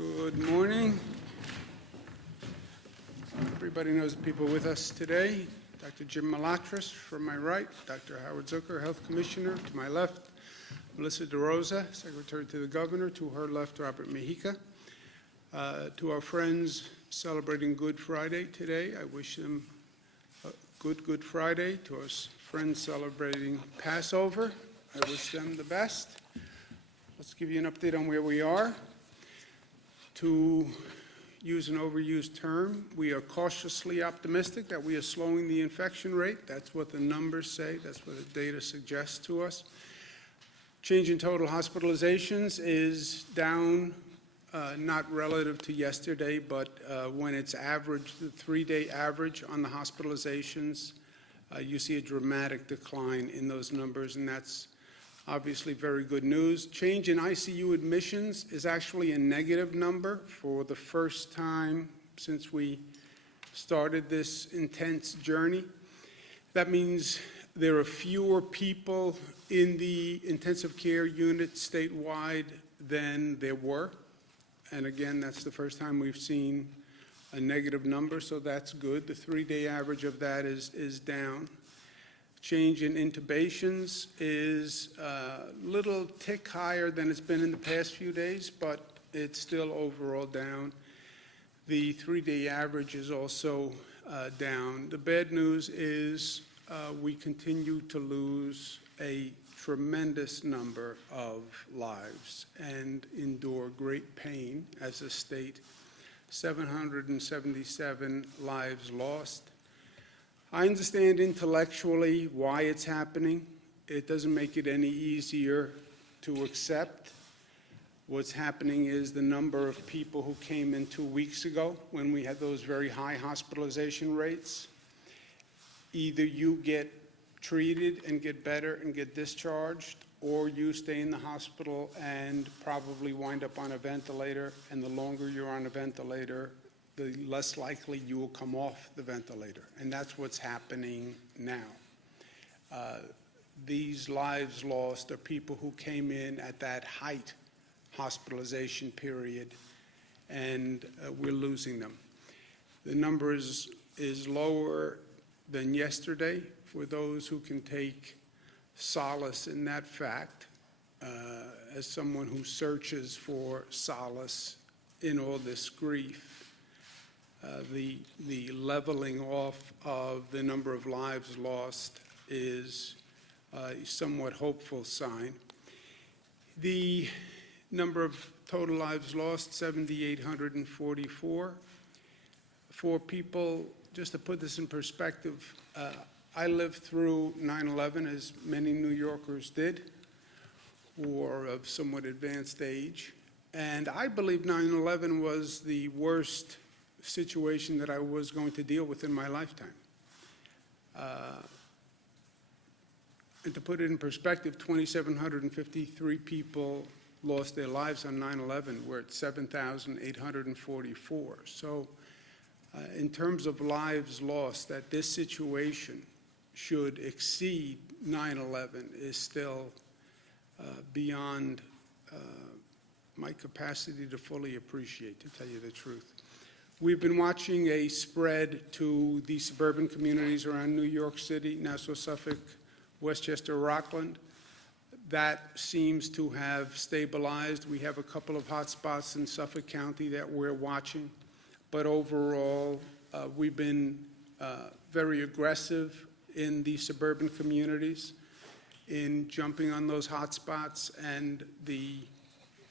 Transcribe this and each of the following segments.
Good morning. Everybody knows the people with us today. Dr. Jim Malatras from my right, Dr. Howard Zucker, Health Commissioner. To my left, Melissa DeRosa, Secretary to the Governor. To her left, Robert Mejica. To our friends celebrating Good Friday today, I wish them a Good Friday. To our friends celebrating Passover, I wish them the best. Let's give you an update on where we are. To use an overused term, we are cautiously optimistic that we are slowing the infection rate. That's what the numbers say. That's what the data suggests to us. Change in total hospitalizations is down, not relative to yesterday, but when it's average, the 3-day average on the hospitalizations, you see a dramatic decline in those numbers, and that's obviously very good news. Change in ICU admissions is actually a negative number for the first time since we started this intense journey. That means there are fewer people in the intensive care unit statewide than there were. And again, that's the first time we've seen a negative number, so that's good. The 3-day average of that is down. Change in intubations is a little tick higher than it's been in the past few days, but it's still overall down. The 3-day average is also down. The bad news is we continue to lose a tremendous number of lives and endure great pain as a state. 777 lives lost. I understand intellectually why it's happening. It doesn't make it any easier to accept. What's happening is the number of people who came in 2 weeks ago when we had those very high hospitalization rates. Either you get treated and get better and get discharged, or you stay in the hospital and probably wind up on a ventilator, and the longer you're on a ventilator, the less likely you will come off the ventilator. And that's what's happening now. These lives lost are people who came in at that height hospitalization period, and we're losing them. The number is lower than yesterday for those who can take solace in that fact. As someone who searches for solace in all this grief, the leveling off of the number of lives lost is a somewhat hopeful sign. The number of total lives lost, 7,844. For people, just to put this in perspective, I lived through 9/11, as many New Yorkers did, who are of somewhat advanced age. And I believe 9/11 was the worst situation that I was going to deal with in my lifetime. And to put it in perspective, 2,753 people lost their lives on 9/11. We're at 7,844. So in terms of lives lost, that this situation should exceed 9/11 is still beyond my capacity to fully appreciate, to tell you the truth. We've been watching a spread to the suburban communities around New York City, Nassau, Suffolk, Westchester, Rockland. That seems to have stabilized. We have a couple of hot spots in Suffolk County that we're watching. But overall, we've been very aggressive in the suburban communities in jumping on those hot spots, and the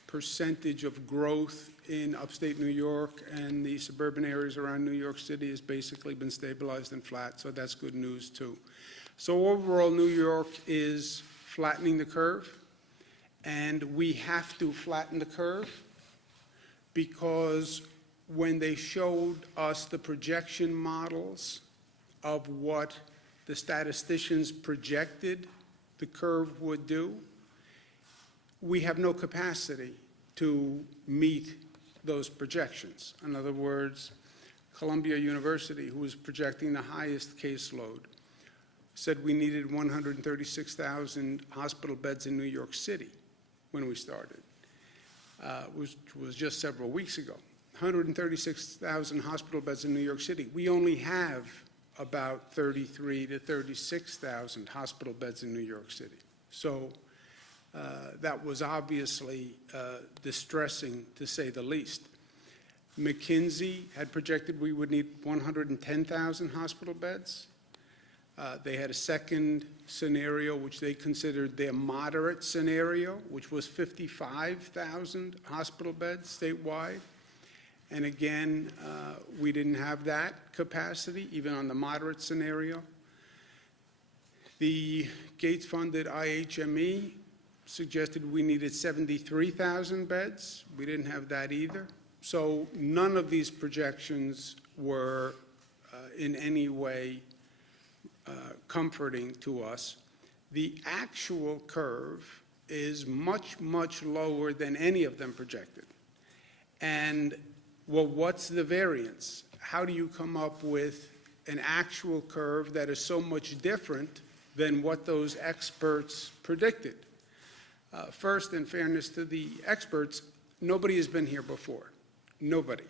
percentage of growth in upstate New York and the suburban areas around New York City has basically been stabilized and flat, so that's good news too. So overall, New York is flattening the curve, and we have to flatten the curve because when they showed us the projection models of what the statisticians projected the curve would do, we have no capacity to meet those projections. In other words, Columbia University, who was projecting the highest caseload, said we needed 136,000 hospital beds in New York City when we started. which was just several weeks ago. 136,000 hospital beds in New York City. We only have about 33,000 to 36,000 hospital beds in New York City. So that was obviously distressing, to say the least. McKinsey had projected we would need 110,000 hospital beds. They had a second scenario, which they considered their moderate scenario, which was 55,000 hospital beds statewide. And again, we didn't have that capacity, even on the moderate scenario. The Gates-funded IHME suggested we needed 73,000 beds. We didn't have that either. So none of these projections were in any way comforting to us. The actual curve is much, much lower than any of them projected. And, well, what's the variance? How do you come up with an actual curve that is so much different than what those experts predicted? First, in fairness to the experts, nobody has been here before. Nobody.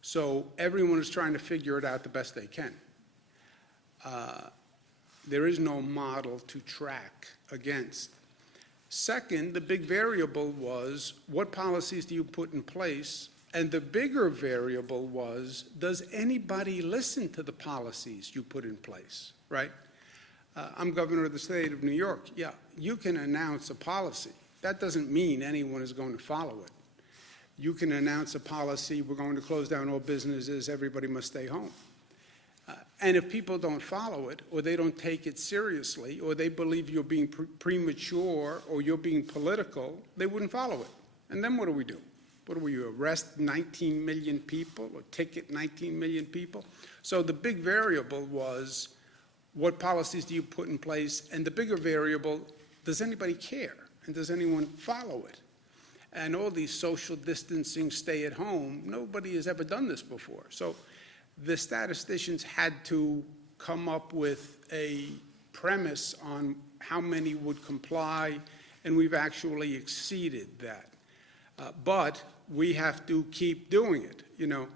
So everyone is trying to figure it out the best they can. There is no model to track against. Second, the big variable was, what policies do you put in place? And the bigger variable was, does anybody listen to the policies you put in place, right? I'm governor of the state of New York. Yeah, you can announce a policy. That doesn't mean anyone is going to follow it. You can announce a policy, we're going to close down all businesses, everybody must stay home. And if people don't follow it, or they don't take it seriously, or they believe you're being premature, or you're being political, they wouldn't follow it. And then what do we do? What do we do, arrest 19 million people, or ticket 19 million people? So the big variable was, what policies do you put in place? And the bigger variable, does anybody care? And does anyone follow it? And all these social distancing, stay at home, nobody has ever done this before. So the statisticians had to come up with a premise on how many would comply, and we've actually exceeded that. But we have to keep doing it. You know,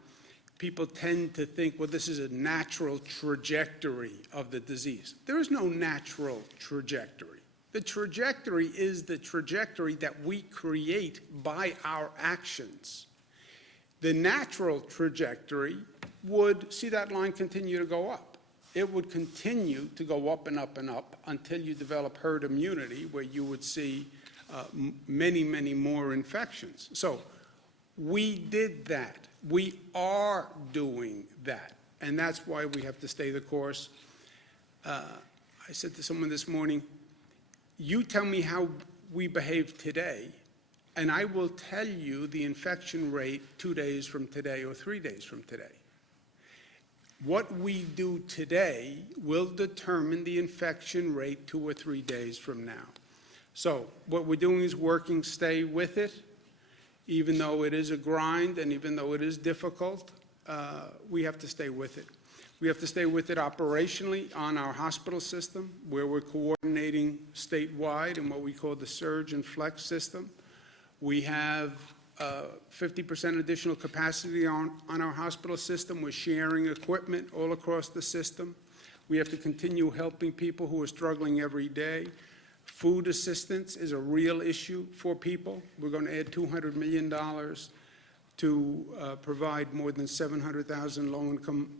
people tend to think, well, this is a natural trajectory of the disease. There is no natural trajectory. The trajectory is the trajectory that we create by our actions. The natural trajectory would see that line continue to go up. It would continue to go up and up and up until you develop herd immunity, where you would see many, many more infections. So we did that. We are doing that. And that's why we have to stay the course. I said to someone this morning, you tell me how we behave today, and I will tell you the infection rate 2 days from today or 3 days from today. What we do today will determine the infection rate 2 or 3 days from now. So what we're doing is working, stay with it, even though it is a grind and even though it is difficult, we have to stay with it. We have to stay with it operationally on our hospital system, where we're coordinating statewide in what we call the surge and flex system. We have 50% additional capacity on our hospital system. We're sharing equipment all across the system. We have to continue helping people who are struggling every day. Food assistance is a real issue for people. We're going to add $200 million to provide more than 700,000 low-income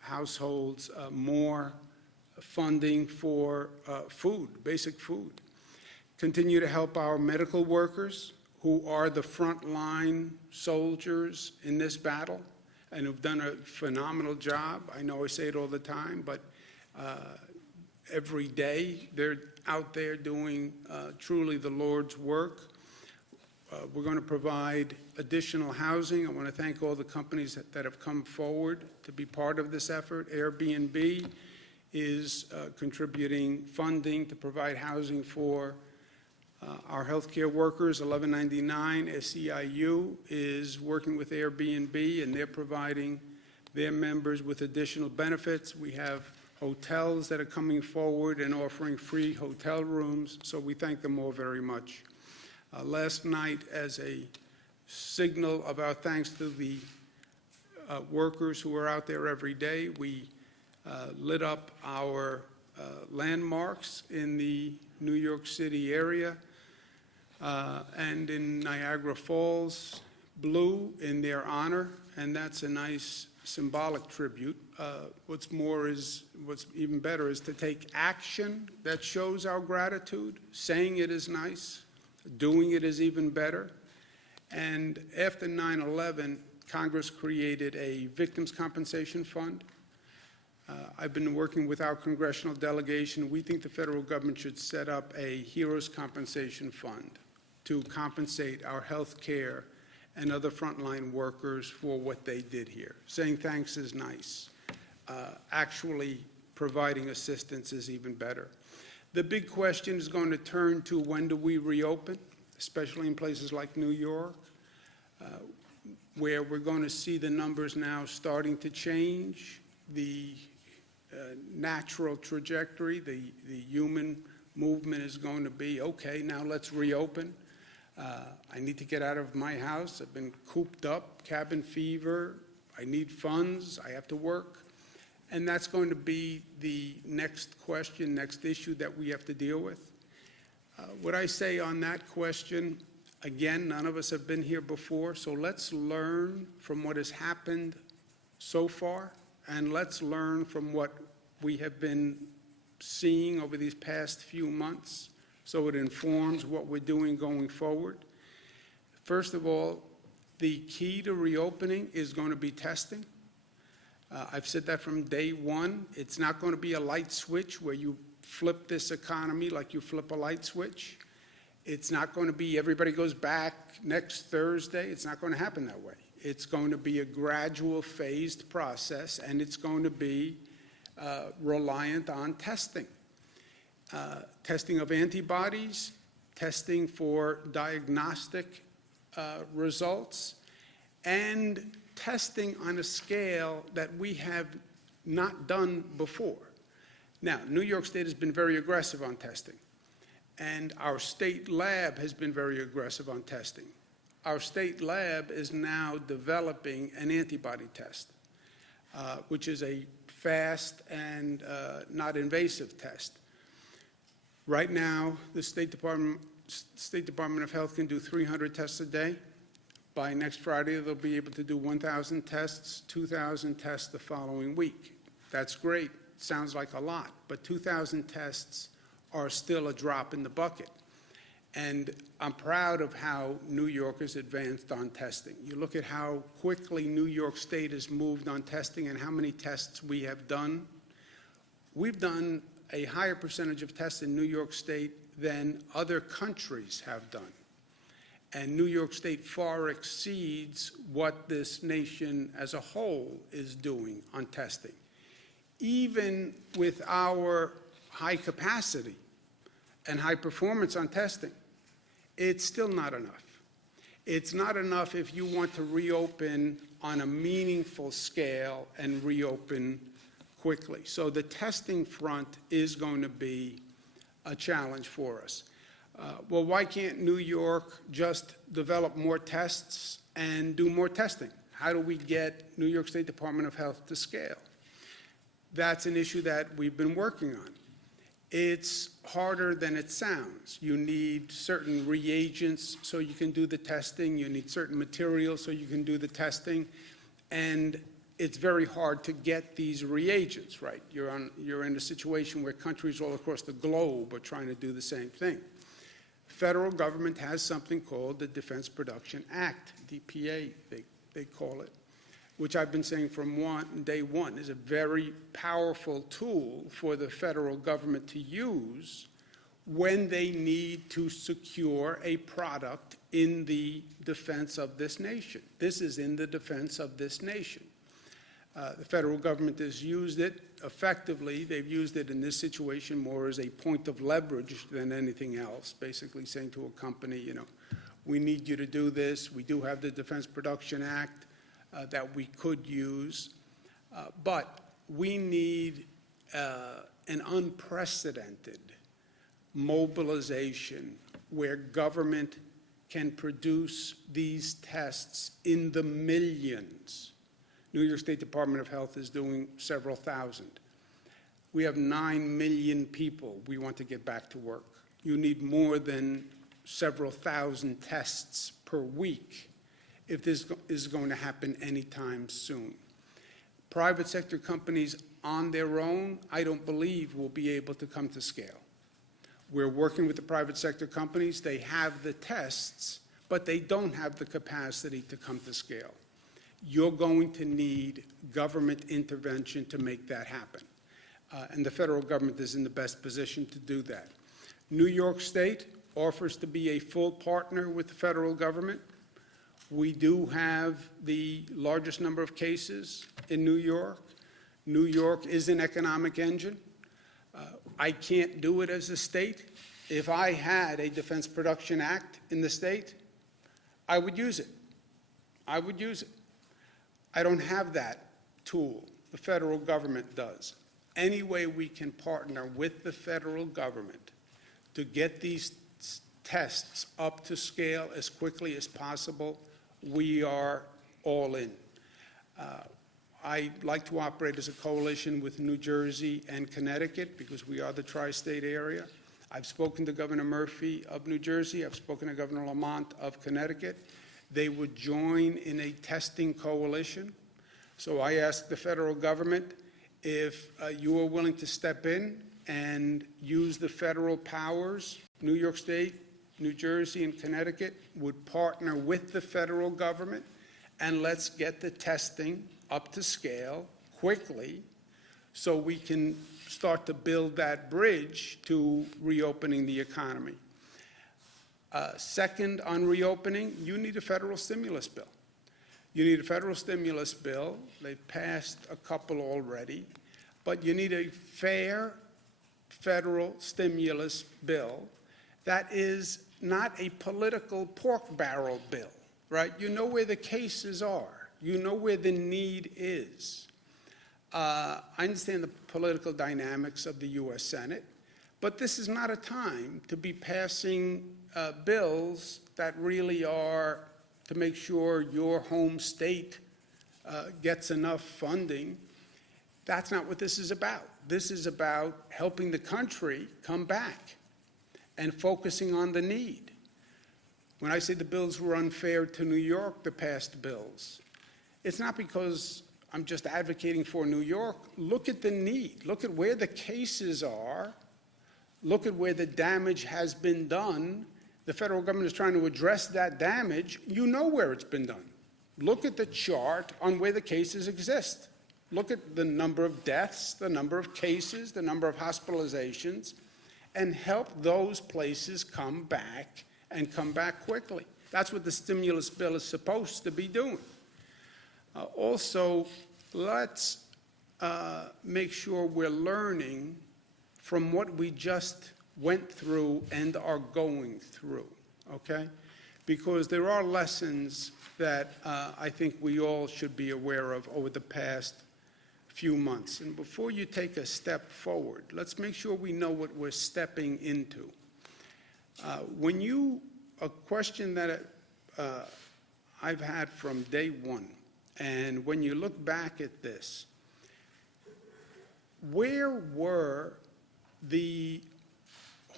households more funding for food, basic food. Continue to help our medical workers, who are the frontline soldiers in this battle and who've done a phenomenal job. I know I say it all the time, but every day they're out there doing truly the Lord's work. We're going to provide additional housing. I want to thank all the companies that have come forward to be part of this effort. Airbnb is contributing funding to provide housing for our healthcare workers. 1199 SEIU is working with Airbnb, and they're providing their members with additional benefits. We have hotels that are coming forward and offering free hotel rooms, so we thank them all very much. Last night, as a signal of our thanks to the workers who are out there every day. We lit up our landmarks in the New York City area and in Niagara Falls blue in their honor, and that's a nice symbolic tribute. What's even better is to take action that shows our gratitude. Saying it is nice, doing it is even better. And after 9/11, Congress created a Victims' Compensation Fund. I've been working with our congressional delegation. We think the federal government should set up a Heroes Compensation Fund to compensate our health care and other frontline workers for what they did here. Saying thanks is nice. Actually providing assistance is even better. The big question is going to turn to when do we reopen, especially in places like New York, where we're going to see the numbers now starting to change. The natural trajectory, the human movement is going to be, okay, now let's reopen. I need to get out of my house. I've been cooped up, cabin fever. I need funds. I have to work. And that's going to be the next question, next issue that we have to deal with. What I say on that question, again, none of us have been here before, so let's learn from what has happened so far, and let's learn from what we have been seeing over these past few months, so it informs what we're doing going forward. First of all, the key to reopening is going to be testing. I've said that from day one. It's not going to be a light switch where you flip this economy like you flip a light switch. It's not going to be everybody goes back next Thursday. It's not going to happen that way. It's going to be a gradual, phased process, and it's going to be reliant on testing. Testing of antibodies, testing for diagnostic results, and testing on a scale that we have not done before. Now, New York State has been very aggressive on testing, and our state lab has been very aggressive on testing. Our state lab is now developing an antibody test, which is a fast and not invasive test. Right now, the State Department of Health can do 300 tests a day. By next Friday, they'll be able to do 1,000 tests, 2,000 tests the following week. That's great. Sounds like a lot, but 2,000 tests are still a drop in the bucket. And I'm proud of how New York has advanced on testing. You look at how quickly New York State has moved on testing and how many tests we have done. We've done a higher percentage of tests in New York State than other countries have done. And New York State far exceeds what this nation as a whole is doing on testing. Even with our high capacity and high performance on testing, it's still not enough. It's not enough if you want to reopen on a meaningful scale and reopen quickly. So the testing front is going to be a challenge for us. Well, why can't New York just develop more tests and do more testing? How do we get New York State Department of Health to scale? That's an issue that we've been working on. It's harder than it sounds. You need certain reagents so you can do the testing. You need certain materials so you can do the testing. And it's very hard to get these reagents, right? You're in a situation where countries all across the globe are trying to do the same thing. Federal government has something called the Defense Production Act, DPA, they call it, which I've been saying from day one is a very powerful tool for the federal government to use when they need to secure a product in the defense of this nation. This is in the defense of this nation. The federal government has used it effectively. They've used it in this situation more as a point of leverage than anything else, basically saying to a company, you know, we need you to do this. We do have the Defense Production Act that we could use, but we need an unprecedented mobilization where government can produce these tests in the millions. New York State Department of Health is doing several thousand. We have 9 million people we want to get back to work. You need more than several thousand tests per week if this is going to happen anytime soon. Private sector companies on their own, I don't believe, will be able to come to scale. We're working with the private sector companies. They have the tests, but they don't have the capacity to come to scale. You're going to need government intervention to make that happen. And the federal government is in the best position to do that. New York State offers to be a full partner with the federal government. We do have the largest number of cases in New York. New York is an economic engine. I can't do it as a state. If I had a Defense Production Act in the state, I would use it. I would use it. I don't have that tool. The federal government does. Any way we can partner with the federal government to get these tests up to scale as quickly as possible, we are all in. I like to operate as a coalition with New Jersey and Connecticut because we are the tri-state area. I've spoken to Governor Murphy of New Jersey. I've spoken to Governor Lamont of Connecticut. They would join in a testing coalition. So I asked the federal government if you are willing to step in and use the federal powers. New York State, New Jersey, and Connecticut would partner with the federal government, and let's get the testing up to scale quickly so we can start to build that bridge to reopening the economy. Second, on reopening, you need a federal stimulus bill. You need a federal stimulus bill. They've passed a couple already, but you need a fair federal stimulus bill that is not a political pork barrel bill, right? You know where the cases are. You know where the need is. I understand the political dynamics of the U.S. Senate, but this is not a time to be passing bills that really are to make sure your home state gets enough funding. That's not what this is about. This is about helping the country come back and focusing on the need. When I say the bills were unfair to New York, the past bills, it's not because I'm just advocating for New York. Look at the need. Look at where the cases are. Look at where the damage has been done. The federal government is trying to address that damage. You know where it's been done. Look at the chart on where the cases exist. Look at the number of deaths, the number of cases, the number of hospitalizations, and help those places come back and come back quickly. That's what the stimulus bill is supposed to be doing. Also, let's make sure we're learning from what we just went through and are going through, okay? Because there are lessons that I think we all should be aware of over the past few months. And before you take a step forward, let's make sure we know what we're stepping into. A question that I've had from day one, and when you look back at this, where were the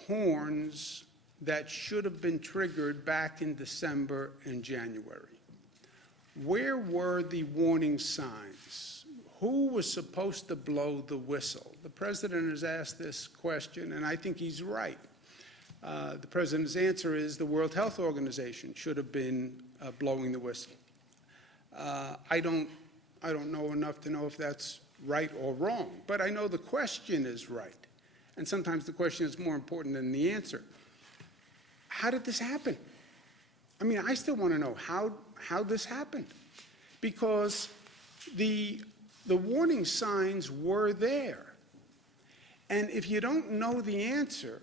horns that should have been triggered back in December and January? Where were the warning signs? Who was supposed to blow the whistle? The president has asked this question, and I think he's right. The president's answer is the World Health Organization should have been blowing the whistle. I don't know enough to know if that's right or wrong, but I know the question is right. And sometimes the question is more important than the answer. How did this happen? I mean, I still want to know how this happened, because the warning signs were there. And if you don't know the answer,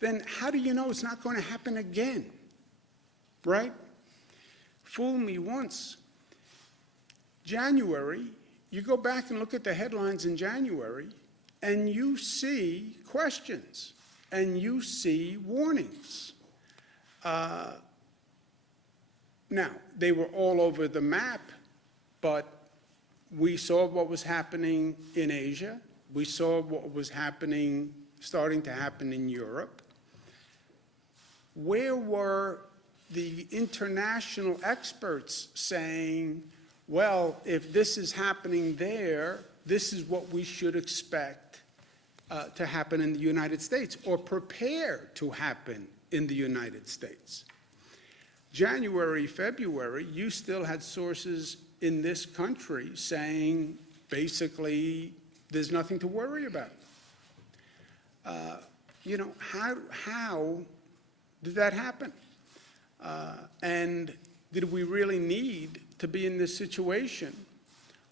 then how do you know it's not going to happen again, right? Fool me once. January, you go back and look at the headlines in January, and you see questions, and you see warnings. Now, they were all over the map, but we saw what was happening in Asia. We saw what was happening, starting to happen in Europe. Where were the international experts saying, well, if this is happening there, this is what we should expect to happen in the United States, or prepare to happen in the United States? January, February, you still had sources in this country saying, basically, there's nothing to worry about. You know, how did that happen? And did we really need to be in this situation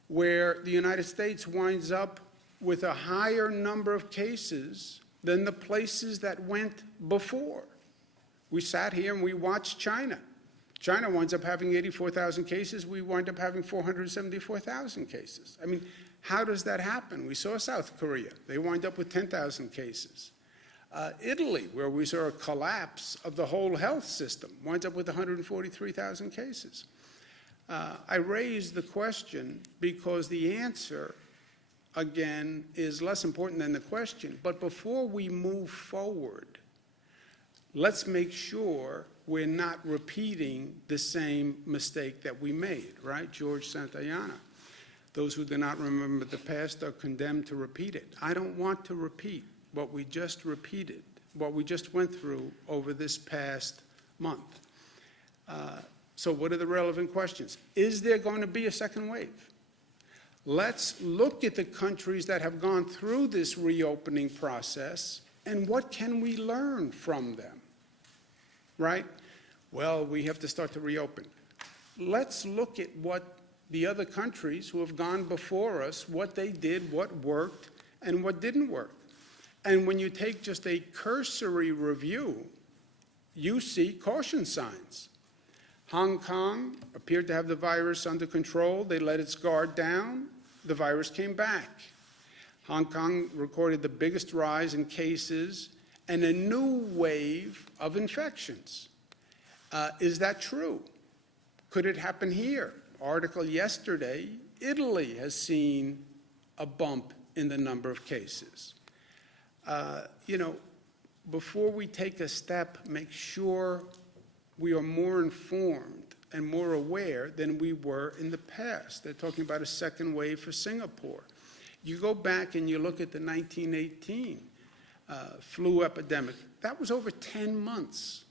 where the United States winds up with a higher number of cases than the places that went before? We sat here and we watched China. China winds up having 84,000 cases. We wind up having 474,000 cases. I mean, how does that happen? We saw South Korea. They wind up with 10,000 cases. Italy, where we saw a collapse of the whole health system, winds up with 143,000 cases. I raise the question because the answer, again, is less important than the question. But before we move forward, let's make sure we're not repeating the same mistake that we made, right? George Santayana. Those who do not remember the past are condemned to repeat it. I don't want to repeat what we just repeated, what we just went through over this past month. So what are the relevant questions? Is there going to be a second wave? Let's look at the countries that have gone through this reopening process, and what can we learn from them, right? Well, we have to start to reopen. Let's look at what the other countries who have gone before us, what they did, what worked, and what didn't work. And when you take just a cursory review, you see caution signs. Hong Kong appeared to have the virus under control. They let its guard down. The virus came back. Hong Kong recorded the biggest rise in cases and a new wave of infections. Is that true? Could it happen here? Article yesterday, Italy has seen a bump in the number of cases. You know, before we take a step, make sure we are more informed and more aware than we were in the past. They're talking about a second wave for Singapore. You go back and you look at the 1918 flu epidemic. That was over 10 months.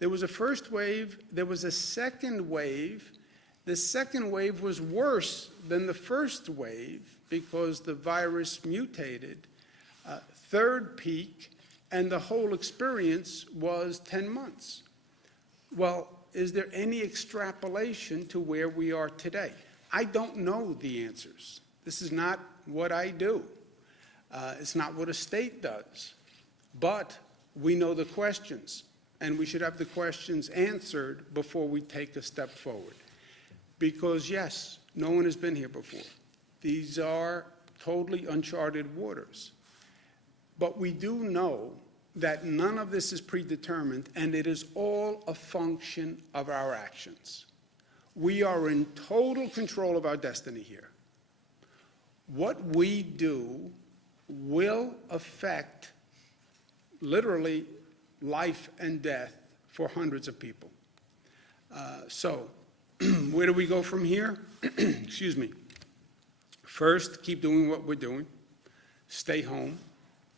There was a first wave. There was a second wave. The second wave was worse than the first wave because the virus mutated. Third peak, and the whole experience was 10 months. Well, is there any extrapolation to where we are today? I don't know the answers. This is not what I do. It's not what a state does. But we know the questions, and we should have the questions answered before we take a step forward. Because, yes, no one has been here before. These are totally uncharted waters. But we do know that none of this is predetermined, and it is all a function of our actions. We are in total control of our destiny here. What we do will affect, literally, life and death for hundreds of people. So, where do we go from here? Excuse me. First, keep doing what we're doing. Stay home,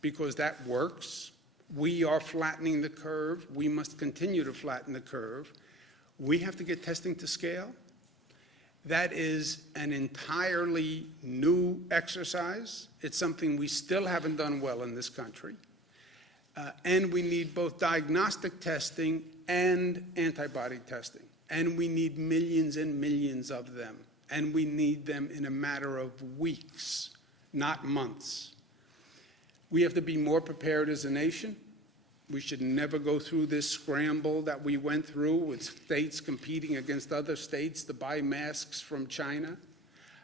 because that works. We are flattening the curve. We must continue to flatten the curve. We have to get testing to scale. That is an entirely new exercise. It's something we still haven't done well in this country. And we need both diagnostic testing and antibody testing. And we need millions and millions of them. And we need them in a matter of weeks, not months. We have to be more prepared as a nation. We should never go through this scramble that we went through with states competing against other states to buy masks from China.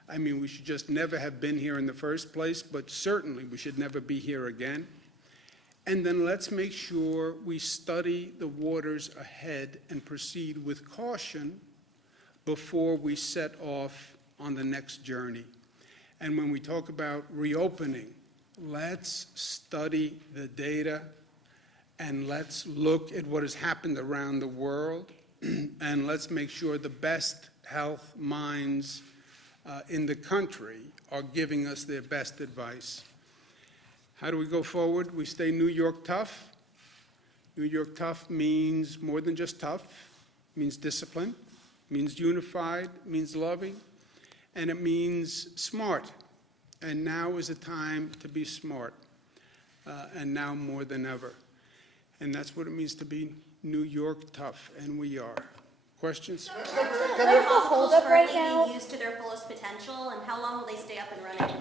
I mean, we should just never have been here in the first place, but certainly we should never be here again. And then let's make sure we study the waters ahead and proceed with caution before we set off on the next journey. And when we talk about reopening, let's study the data and let's look at what has happened around the world and let's make sure the best health minds in the country are giving us their best advice. How do we go forward? We stay New York tough. New York tough means more than just tough. It means discipline, means unified, means loving, and it means smart. And now is the time to be smart, and now more than ever. And that's what it means to be New York tough, and we are. Questions? Their hospitals currently being used to their fullest potential, and how long will they stay up and running?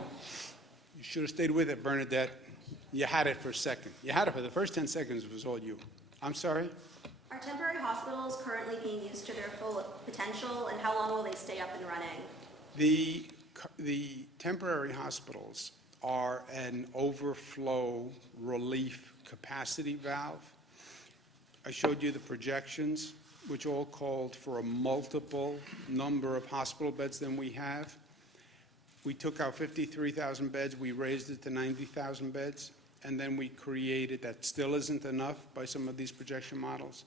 You should have stayed with it, Bernadette. You had it for a second. You had it for the first 10 seconds. It was all you. I'm sorry? Are temporary hospitals currently being used to their full potential, and how long will they stay up and running? The temporary hospitals are an overflow relief capacity valve. I showed you the projections, which all called for a multiple number of hospital beds than we have. We took our 53,000 beds, we raised it to 90,000 beds, and then we created, that still isn't enough by some of these projection models.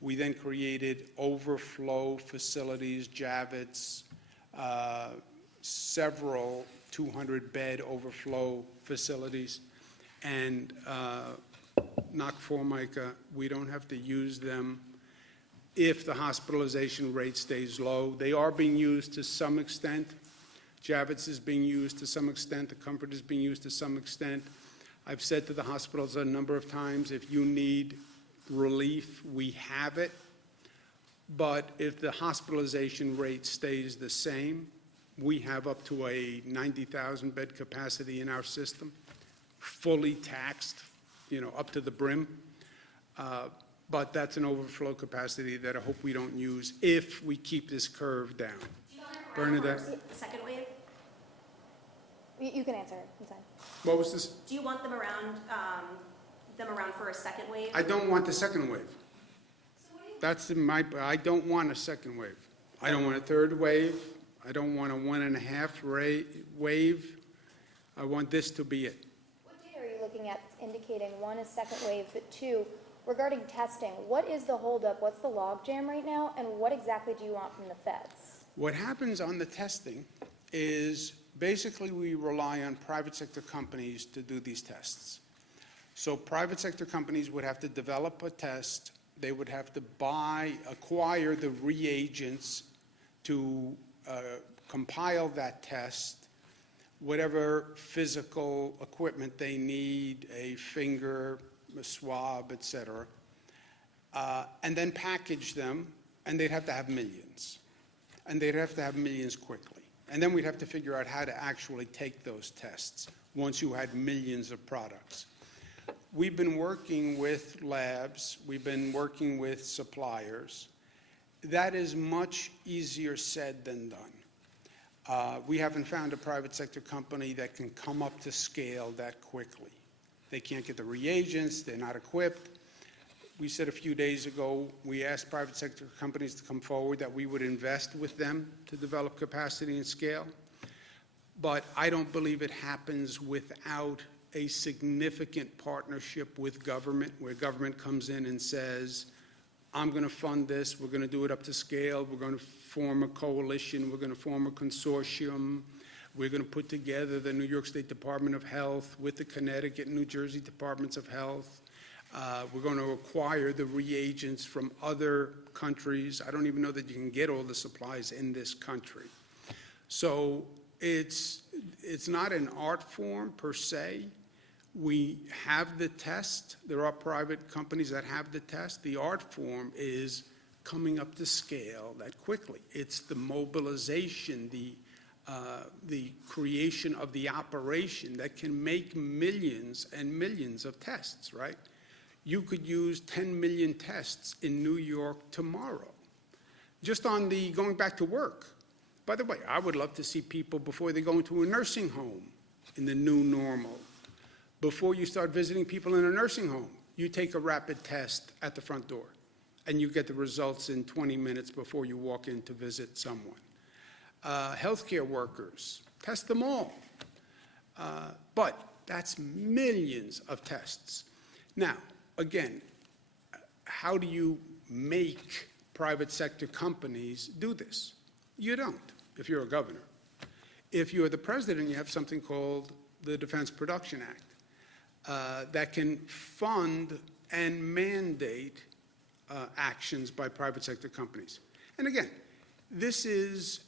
We then created overflow facilities, Javits, several 200-bed overflow facilities, and knock Formica, we don't have to use them if the hospitalization rate stays low. They are being used to some extent. Javits is being used to some extent. The Comfort is being used to some extent. I've said to the hospitals a number of times, if you need relief, we have it. But if the hospitalization rate stays the same, we have up to a 90,000 bed capacity in our system, fully taxed, up to the brim. But that's an overflow capacity that I hope we don't use if we keep this curve down. Bernadette? The second wave? You can answer. I'm sorry. What was this? Do you want them around for a second wave? I don't want the second wave. I don't want a second wave. I don't want a third wave. I don't want a 1.5 wave. I want this to be it. What data are you looking at indicating one is second wave, but two, regarding testing, what is the holdup? What's the logjam right now? And what exactly do you want from the feds? What happens on the testing is basically we rely on private sector companies to do these tests. So private sector companies would have to develop a test. They would have to acquire the reagents to compile that test, whatever physical equipment they need, a finger, a swab, et cetera, and then package them, and they'd have to have millions. And they'd have to have millions quickly. And then we'd have to figure out how to actually take those tests once you had millions of products. We've been working with labs. We've been working with suppliers. That is much easier said than done. We haven't found a private sector company that can come up to scale that quickly. They can't get the reagents. They're not equipped. We said a few days ago, we asked private sector companies to come forward that we would invest with them to develop capacity and scale. But I don't believe it happens without a significant partnership with government, where government comes in and says, I'm going to fund this, we're going to do it up to scale, we're going to form a coalition, we're going to form a consortium, we're going to put together the New York State Department of Health with the Connecticut and New Jersey Departments of Health. We're going to acquire the reagents from other countries. I don't even know that you can get all the supplies in this country. So it's not an art form per se. We have the test. There are private companies that have the test. The art form is coming up to scale that quickly. It's the mobilization, the creation of the operation that can make millions and millions of tests, right? You could use 10 million tests in New York tomorrow, just on the going back to work. By the way, I would love to see people before they go into a nursing home in the new normal. Before you start visiting people in a nursing home, you take a rapid test at the front door. and you get the results in 20 minutes before you walk in to visit someone. Healthcare workers, test them all. But that's millions of tests. Now, again, how do you make private sector companies do this? You don't, if you're a governor. If you're the president, you have something called the Defense Production Act that can fund and mandate actions by private sector companies. And again, this is,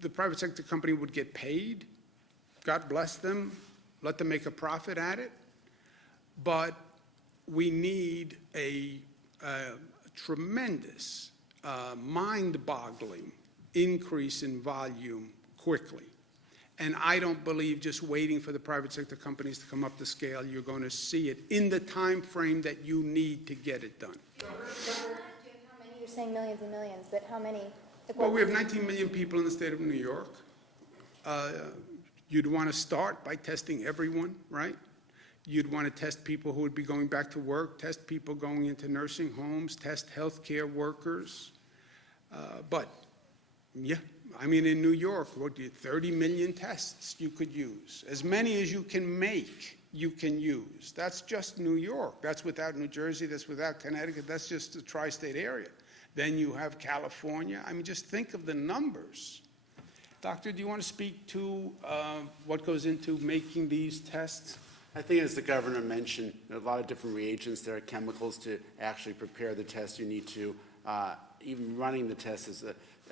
the private sector company would get paid, God bless them, let them make a profit at it, but we need a tremendous, mind-boggling increase in volume quickly. And I don't believe just waiting for the private sector companies to come up to scale, you're going to see it in the time frame that you need to get it done. How many, you're saying millions and millions, but how many? Well, we have 19 million people in the state of New York. You'd want to start by testing everyone, right? You'd want to test people who would be going back to work, test people going into nursing homes, test healthcare workers. But, yeah, I mean, in New York, 30 million tests you could use. As many as you can make, you can use. That's just New York. That's without New Jersey. That's without Connecticut. That's just the tri-state area. Then you have California. I mean, just think of the numbers. Doctor, do you want to speak to what goes into making these tests? I think, as the governor mentioned, there are a lot of different reagents. There are chemicals to actually prepare the test. You need to, even running the test is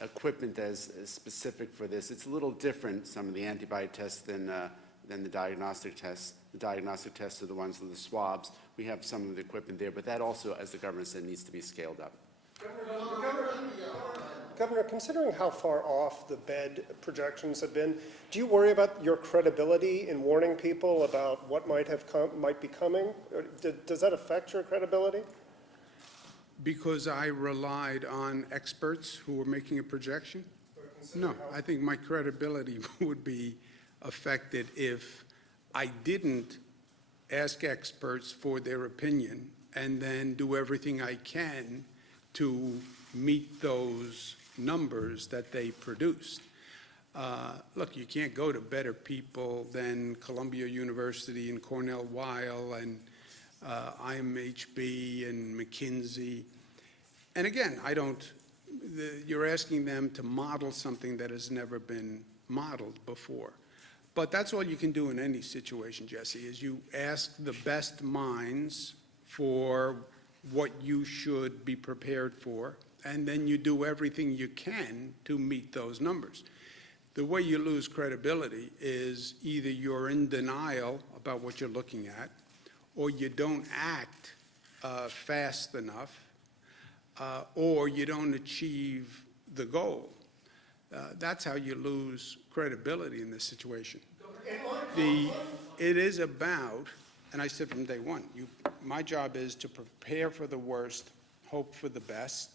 equipment that is specific for this. It's a little different, some of the antibody tests, than the diagnostic tests. The diagnostic tests are the ones with the swabs. We have some of the equipment there, but that also, as the governor said, needs to be scaled up. Governor, considering how far off the bed projections have been, do you worry about your credibility in warning people about what might be coming? Or does that affect your credibility? Because I relied on experts who were making a projection? No, I think my credibility would be affected if I didn't ask experts for their opinion and then do everything I can to meet those numbers that they produced. Look, you can't go to better people than Columbia University and Cornell Weill and IMHB and McKinsey. And again, you're asking them to model something that has never been modeled before. But that's all you can do in any situation, Jesse, is you ask the best minds for what you should be prepared for, and then you do everything you can to meet those numbers. The way you lose credibility is either you're in denial about what you're looking at, or you don't act fast enough, or you don't achieve the goal. That's how you lose credibility in this situation. It is about, and I said from day one, my job is to prepare for the worst, hope for the best.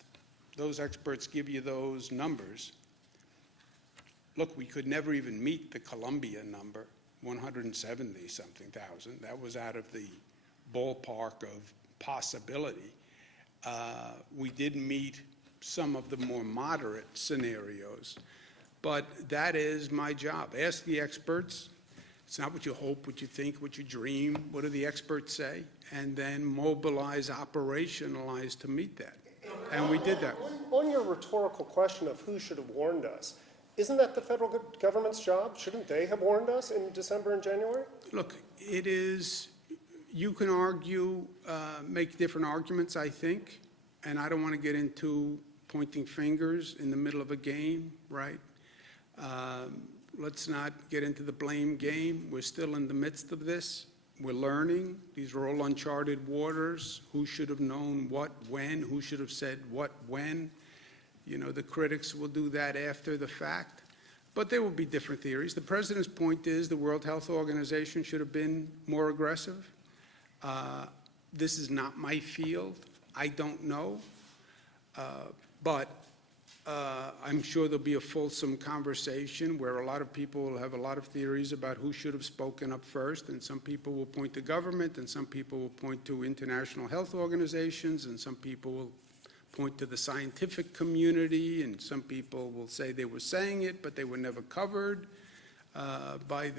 Those experts give you those numbers. Look, we could never even meet the Columbia number, 170-something thousand. That was out of the ballpark of possibility. We did meet some of the more moderate scenarios, but that is my job. Ask the experts. It's not what you hope, what you think, what you dream. What do the experts say? And then mobilize, operationalize to meet that. And we did that. On your rhetorical question of who should have warned us, isn't that the federal government's job? Shouldn't they have warned us in December and January? Look, it is, you can argue, make different arguments, I think, and I don't want to get into pointing fingers in the middle of a game, right? Let's not get into the blame game. We're still in the midst of this. We're learning. These are all uncharted waters. Who should have known what, when? Who should have said what, when? You know, the critics will do that after the fact. But there will be different theories. The president's point is the World Health Organization should have been more aggressive. This is not my field. I don't know. But I'm sure there'll be a fulsome conversation where a lot of people will have a lot of theories about who should have spoken up first, and some people will point to government, and some people will point to international health organizations, and some people will point to the scientific community, and some people will say they were saying it, but they were never covered by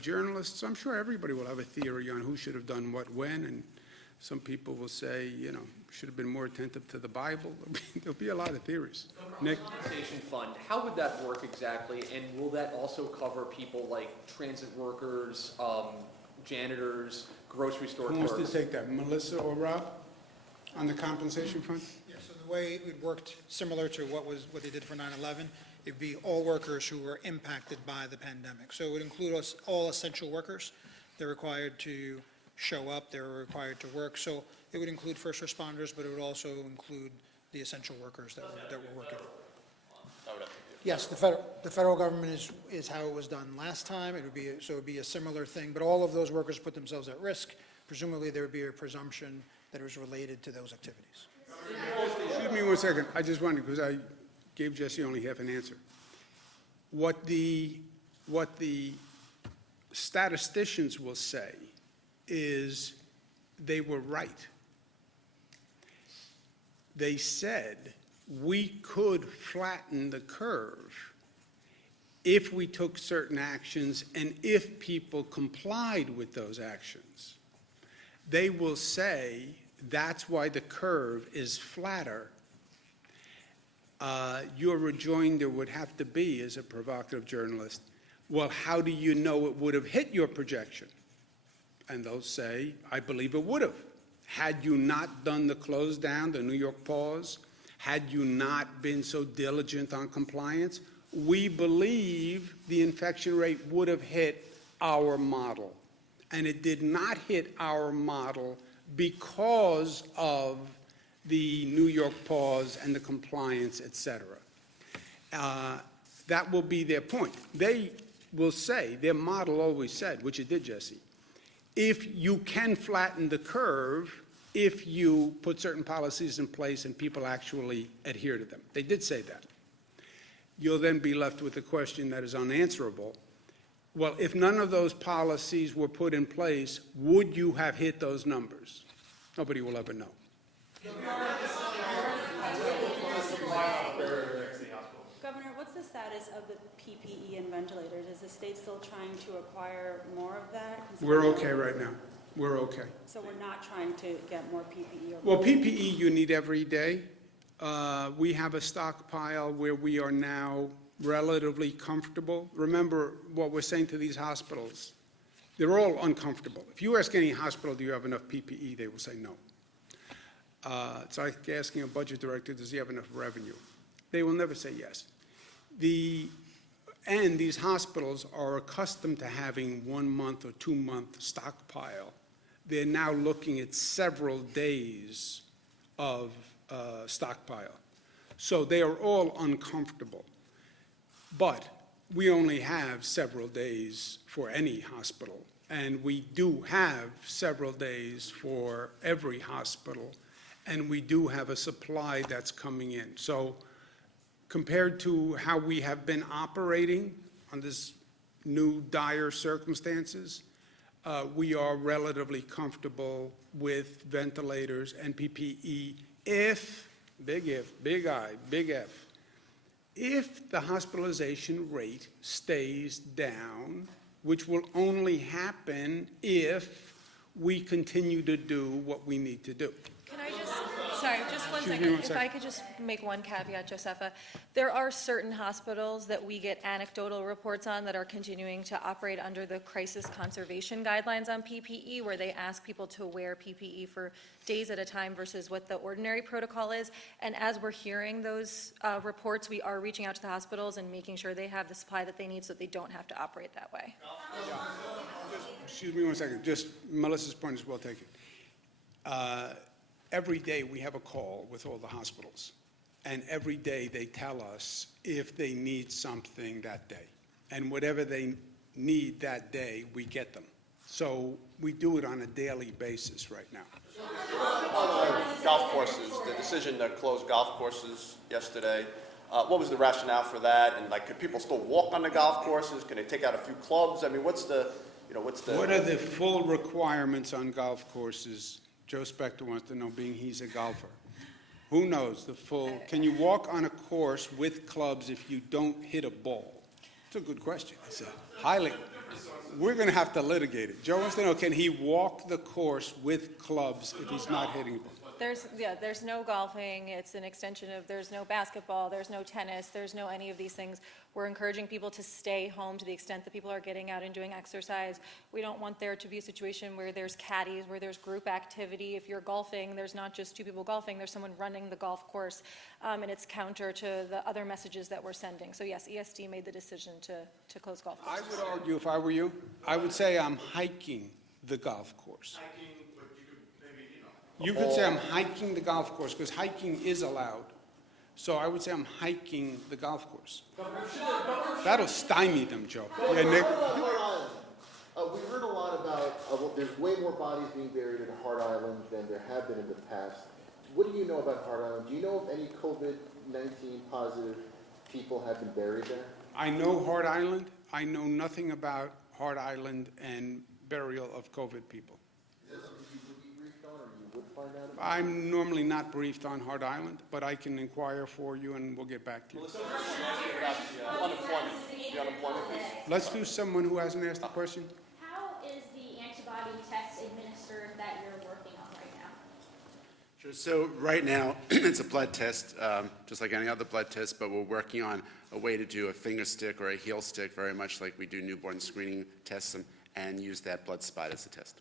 journalists. I'm sure everybody will have a theory on who should have done what when, and some people will say, should have been more attentive to the Bible. There'll be a lot of theories. Nick? Compensation fund, how would that work exactly? And will that also cover people like transit workers, janitors, grocery store Who clerks? wants to take that, Melissa or Rob, on the compensation front? Yeah, so the way it worked, similar to what they did for 9/11, it'd be all workers who were impacted by the pandemic. So it would include all essential workers. They're required to show up, they're required to work. So it would include first responders, but it would also include the essential workers that were working. Yes, the federal government is how it was done last time. It would be a similar thing, but all of those workers put themselves at risk. Presumably, there would be a presumption that it was related to those activities. Excuse me 1 second. I just wanted, because I gave Jesse only half an answer. What the statisticians will say is they were right. They said we could flatten the curve if we took certain actions and if people complied with those actions. They will say that's why the curve is flatter. Your rejoinder would have to be, as a provocative journalist, well, how do you know it would have hit your projection? And they'll say, I believe it would have. Had you not done the close down, the New York pause, had you not been so diligent on compliance, we believe the infection rate would have hit our model. And it did not hit our model because of the New York pause and the compliance, et cetera. That will be their point. They will say, their model always said, which it did, Jesse, if you can flatten the curve, if you put certain policies in place and people actually adhere to them. They did say that. You'll then be left with a question that is unanswerable. Well, if none of those policies were put in place, would you have hit those numbers? Nobody will ever know. Governor, what's the status of the PPE and ventilators? Is the state still trying to acquire more of that? We're okay right now. We're okay. So we're not trying to get more PPE? Well, PPE you need every day. We have a stockpile where we are now relatively comfortable. Remember what we're saying to these hospitals. They're all uncomfortable. If you ask any hospital, do you have enough PPE, they will say no. It's like asking a budget director, does he have enough revenue? They will never say yes. And these hospitals are accustomed to having 1 month or 2 month stockpile. They're now looking at several days of stockpile. So they are all uncomfortable. But we only have several days for any hospital, and we do have several days for every hospital, and we do have a supply that's coming in. So compared to how we have been operating on this new dire circumstances, we are relatively comfortable with ventilators and PPE if, big if, big I, big F, if the hospitalization rate stays down, which will only happen if we continue to do what we need to do. Can I just, sorry, just one Excuse me second. one If second. I could just make one caveat, Josefa. There are certain hospitals that we get anecdotal reports on that are continuing to operate under the crisis conservation guidelines on PPE, where they ask people to wear PPE for days at a time versus what the ordinary protocol is. And as we're hearing those reports, we are reaching out to the hospitals and making sure they have the supply that they need so that they don't have to operate that way. Excuse me 1 second, just Melissa's point is well taken. Every day we have a call with all the hospitals, and every day they tell us if they need something that day. And whatever they need that day, we get them. So we do it on a daily basis right now. Golf courses, the decision to close golf courses yesterday, what was the rationale for that? And like, could people still walk on the golf courses? Can they take out a few clubs? I mean, what's the? What are the full requirements on golf courses? Joe Spector wants to know, being he's a golfer. Who knows the full, can you walk on a course with clubs if you don't hit a ball? It's a good question. It's a highly, we're going to have to litigate it. Joe wants to know, can he walk the course with clubs if he's not hitting a ball? There's no golfing, it's an extension of, there's no basketball, there's no tennis, there's no any of these things. We're encouraging people to stay home to the extent that people are getting out and doing exercise. We don't want there to be a situation where there's caddies, where there's group activity. If you're golfing, there's not just two people golfing, there's someone running the golf course, and it's counter to the other messages that we're sending. So yes, ESD made the decision to close golf I courses. would argue, if I were you, I would say I'm hiking the golf course. You could say I'm hiking the golf course, because hiking is allowed. So I would say I'm hiking the golf course. That'll stymie them, Joe. Yeah, Nick? We heard a lot about, there's way more bodies being buried in Hart Island than there have been in the past. What do you know about Hart Island? Do you know if any COVID-19 positive people have been buried there? I know Hart Island. I know nothing about Hart Island and burial of COVID people. Is that something you would be briefed on, or you would find out about? I'm normally not briefed on Hart Island, but I can inquire for you and we'll get back to you. The unemployment piece. Let's do someone who hasn't asked a question. How is the antibody test administered that you're working on right now? Sure. So right now, it's a blood test, just like any other blood test, but we're working on a way to do a finger stick or a heel stick, very much like we do newborn screening tests, and use that blood spot as a test.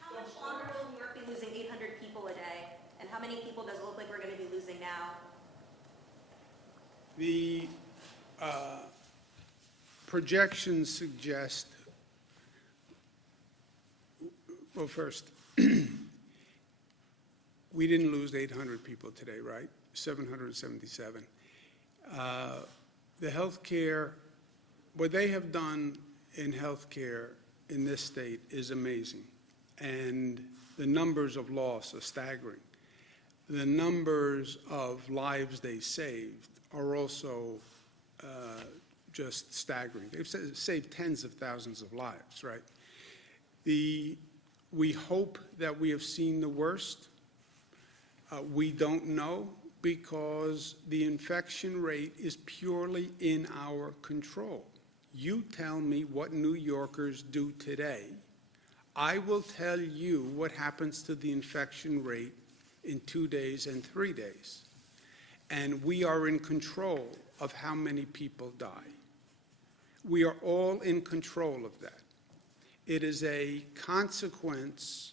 How much longer will New York be losing 800 people a day? And how many people does it look like we're going to be losing now? The projections suggest, well, first, we didn't lose 800 people today, right? 777. The healthcare, what they have done in healthcare in this state is amazing. And the numbers of loss are staggering. The numbers of lives they saved are also just staggering. They've saved tens of thousands of lives, right? We hope that we have seen the worst. We don't know, because the infection rate is purely in our control. You tell me what New Yorkers do today. I will tell you what happens to the infection rate in 2 days and 3 days. And we are in control of how many people die. We are all in control of that. It is a consequence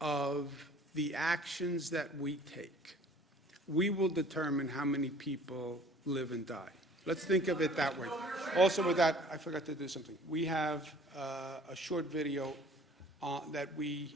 of the actions that we take. We will determine how many people live and die. Let's think of it that way. Also with that, I forgot to do something. We have a short video that we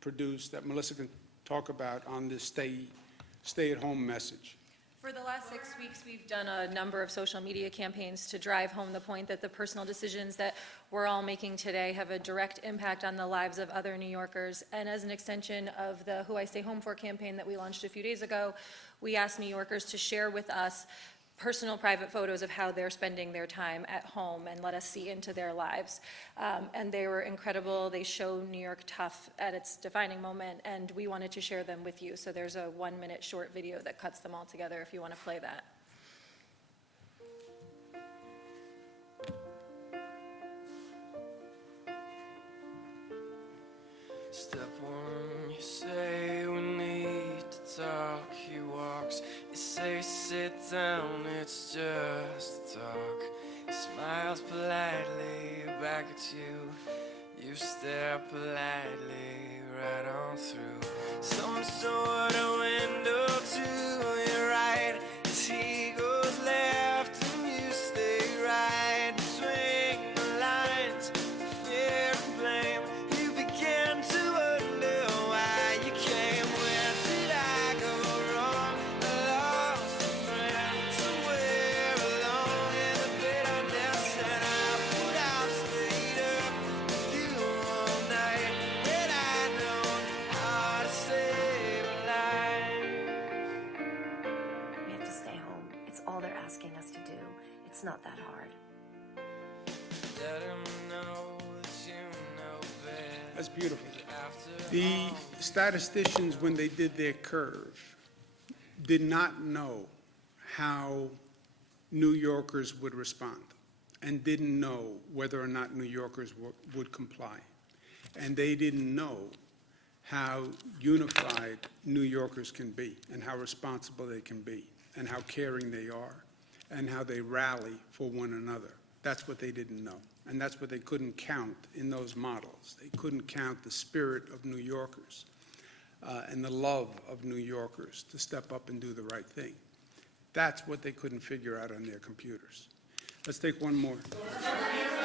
produced that Melissa can talk about on this stay-at-home message. For the last 6 weeks, we've done a number of social media campaigns to drive home the point that the personal decisions that we're all making today have a direct impact on the lives of other New Yorkers. And as an extension of the Who I Stay Home For campaign that we launched a few days ago, we asked New Yorkers to share with us personal private photos of how they're spending their time at home and let us see into their lives. And they were incredible. They show New York tough at its defining moment, and we wanted to share them with you. So there's a 1-minute short video that cuts them all together if you want to play that. Step one, you say we need to talk. He walks, you say sit down, it's just talk. He smiles politely back at you. You stare politely right on through some sort of window to your right. As he goes left and you stay right between the lines of fear and blame. You begin to wonder why you came. Where did I go wrong? I lost a friend somewhere along in the bitterness, and I would have stayed up with you all night had I known how to save a life. We have to stay home. It's all they're asking us to do. It's not that hard. Let him know that you know best. That's beautiful. The statisticians, when they did their curve, did not know how New Yorkers would respond and didn't know whether or not New Yorkers would comply. And they didn't know how unified New Yorkers can be and how responsible they can be and how caring they are and how they rally for one another. That's what they didn't know. And that's what they couldn't count in those models. They couldn't count the spirit of New Yorkers and the love of New Yorkers to step up and do the right thing. That's what they couldn't figure out on their computers. Let's take one more.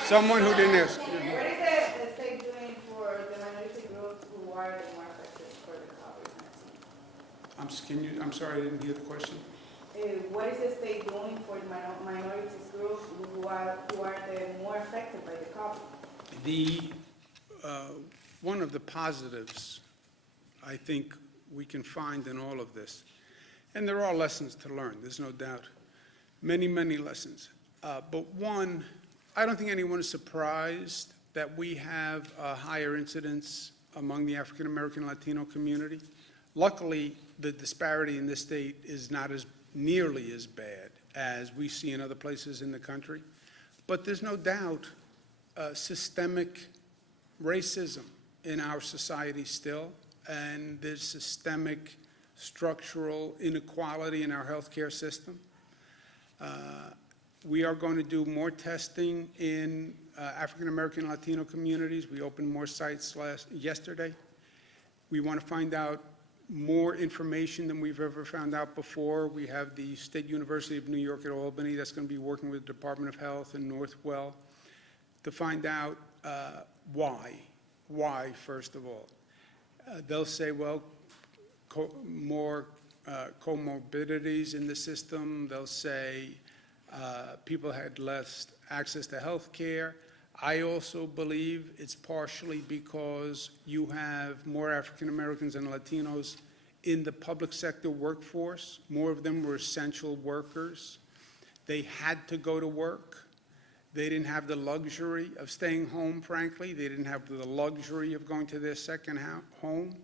Someone who didn't ask. What is the state doing for the minority groups who are the more affected for the COVID-19? I'm sorry, I didn't hear the question. What is the state doing for the minority groups who are the more affected by the COVID? One of the positives I think we can find in all of this, and there are lessons to learn, there's no doubt, many, many lessons. But one, I don't think anyone is surprised that we have a higher incidence among the African American Latino community. Luckily, the disparity in this state is not as nearly as bad as we see in other places in the country. But there's no doubt systemic racism in our society still, and there's systemic structural inequality in our healthcare system. We are going to do more testing in African American Latino communities. We opened more sites yesterday. We want to find out more information than we've ever found out before. We have the State University of New York at Albany that's going to be working with the Department of Health and Northwell to find out why, first of all. They'll say, well, more comorbidities in the system. They'll say people had less access to health care. I also believe it's partially because you have more African Americans and Latinos in the public sector workforce. More of them were essential workers. They had to go to work. They didn't have the luxury of staying home, frankly. They didn't have the luxury of going to their second home.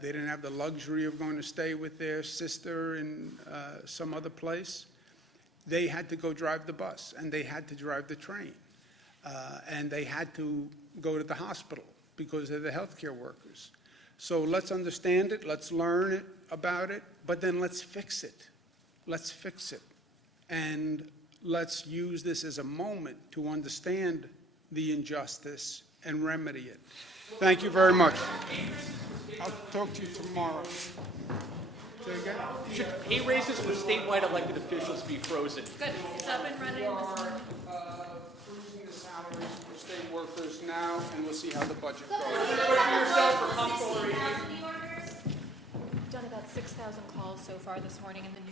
They didn't have the luxury of going to stay with their sister in some other place. They had to go drive the bus, and they had to drive the train. And they had to go to the hospital because they're the healthcare workers. So let's understand it, let's learn about it, but then let's fix it. Let's fix it. And let's use this as a moment to understand the injustice and remedy it. Thank you very much. I'll talk to you tomorrow. Say again? Should pay raises for statewide elected officials be frozen? Good, it's up and running this morning. Freezing the salaries for state workers now, and we'll see how the budget goes. Done about 6,000 calls so far this morning in the